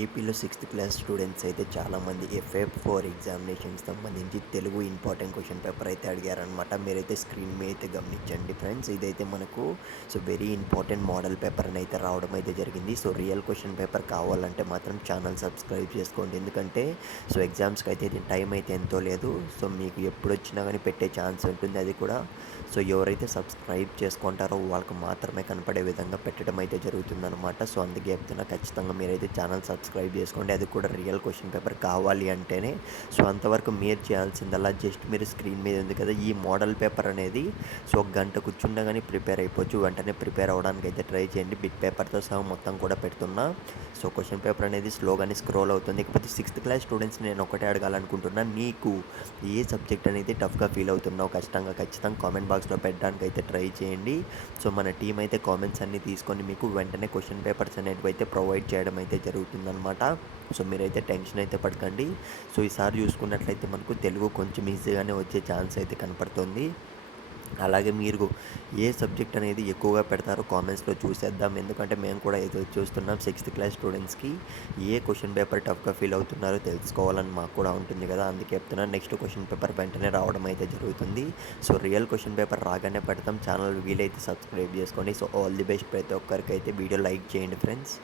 ఏపీలో sixth class students అయితే చాలామంది ఎఫ్ఏ4 ఎగ్జామినేషన్కి సంబంధించి తెలుగు ఇంపార్టెంట్ క్వశ్చన్ పేపర్ అయితే అడిగారనమాట. మీరైతే స్క్రీన్ మీద అయితే గమనించండి ఫ్రెండ్స్. ఇదైతే మనకు వెరీ ఇంపార్టెంట్ మోడల్ పేపర్ అని అయితే రావడం అయితే జరిగింది. రియల్ క్వశ్చన్ పేపర్ కావాలంటే మాత్రం ఛానల్ సబ్స్క్రైబ్ చేసుకోండి. ఎందుకంటే ఎగ్జామ్స్కి అయితే ఇది టైం అయితే ఎంతో లేదు. మీకు ఎప్పుడు వచ్చినా కానీ పెట్టే ఛాన్స్ ఉంటుంది. అది కూడా ఎవరైతే సబ్స్క్రైబ్ చేసుకుంటారో వాళ్ళకి మాత్రమే కనపడే విధంగా పెట్టడం అయితే జరుగుతుందన్నమాట. అందుకే చెప్తున్నా, ఖచ్చితంగా మీరైతే ఛానల్ సబ్స్క్రైబ్ చేసుకోండి. అది కూడా రియల్ క్వశ్చన్ పేపర్ కావాలి అంటేనే. అంతవరకు మీరు చేయాల్సిందల్లా జస్ట్ మీరు స్క్రీన్ మీద ఉంది కదా ఈ మోడల్ పేపర్ అనేది ఒక గంట కూర్చున్నా కానీ ప్రిపేర్ అయిపోవచ్చు. వెంటనే ప్రిపేర్ అవ్వడానికి అయితే ట్రై చేయండి. బిట్ పేపర్తో సహా మొత్తం కూడా పెడుతున్నా. క్వశ్చన్ పేపర్ అనేది స్లోగానే స్క్రోల్ అవుతుంది. ఇకపోతే సిక్స్త్ క్లాస్ స్టూడెంట్స్ నేను ఒకటే అడగాలనుకుంటున్నా, నీకు ఏ సబ్జెక్ట్ అనేది టఫ్గా ఫీల్ అవుతున్నావు ఖచ్చితంగా కామెంట్ బాక్స్లో పెట్టడానికి అయితే ట్రై చేయండి. మన టీం అయితే కామెంట్స్ అన్నీ తీసుకొని మీకు వెంటనే క్వశ్చన్ పేపర్స్ అనేటివి అయితే ప్రొవైడ్ చేయడం అయితే జరుగుతుందన్నమాట. మీరైతే టెన్షన్ అయితే పడకండి. ఈసారి చూసుకున్నట్లయితే మనకు తెలుగు కొంచెం ఈజీగానే వచ్చే ఛాన్స్ అయితే కనపడుతుంది. అలాగే మీరు ఏ సబ్జెక్ట్ అనేది ఎక్కువగా పెడతారో కామెంట్స్లో చూసేద్దాం. ఎందుకంటే మేము కూడా ఏదో చూస్తున్నాం, సిక్స్త్ క్లాస్ స్టూడెంట్స్కి ఏ క్వశ్చన్ పేపర్ టఫ్గా ఫీల్ అవుతున్నారో తెలుసుకోవాలని మాకు కూడా ఉంటుంది కదా. అందుకే చెప్తున్నాను, నెక్స్ట్ క్వశ్చన్ పేపర్ వెంటనే రావడం అయితే జరుగుతుంది. రియల్ క్వశ్చన్ పేపర్ రాగానే పెడతాం. ఛానల్ వీలైతే సబ్స్క్రైబ్ చేసుకోండి. ఆల్ ది బెస్ట్ ప్రతి ఒక్కరికి అయితే. వీడియో లైక్ చేయండి ఫ్రెండ్స్.